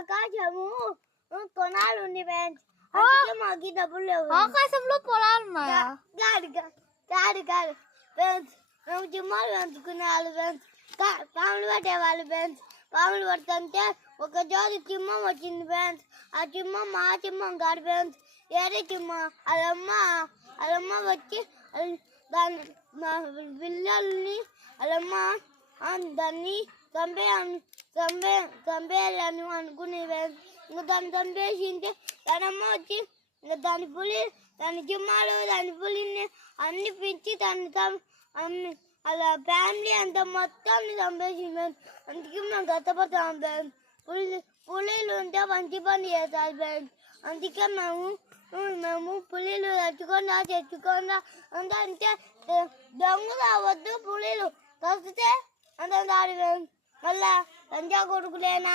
ఆకాశము కొనాలు ఉంది ఫ్రెండ్స్. అందుకే మాకు డబ్బులు లేవు. ఆకాశంలో పొలాలు ఉన్నాయా? కాదు ఫ్రెండ్స్. మేము జిమ్మాలు పెంచుకునేవాళ్ళు ఫ్రెండ్స్. పాములు పట్టేవాళ్ళు ఫ్రెండ్స్. పాములు పడుతుంటే ఒక రోజు సింహం వచ్చింది ఫ్రెండ్స్. ఆ సింహం మా సింహం కాదు ఫ్రెండ్స్, ఏరే సింహం. అలమ్మ వచ్చి దాని పిల్లల్ని అలమ్మ దాన్ని చంపేయాలని అనుకునే ఫ్రెండ్స్. ఇంకా దాన్ని చంపేసింటే దానమ్మ వచ్చి ఇంకా దాని సింహాలు దాని పులిని అన్ని పెంచి దాన్ని అలా ఫ్యామిలీ అంతా మొత్తాన్ని చంపేసింది ఫ్రెండ్స్. అందుకే మేము గతపడతాం ఫ్రెండ్స్. పులిలు ఉంటే మంచి పని చేస్తారు ఫ్రెండ్స్. అందుకే మేము పులిలు తెచ్చుకుండా అంటే దొంగ రావద్దు. పులిలు వస్తే అంత దాడి ఫ్రెండ్స్. మళ్ళా పంజా కొడుకులేనా.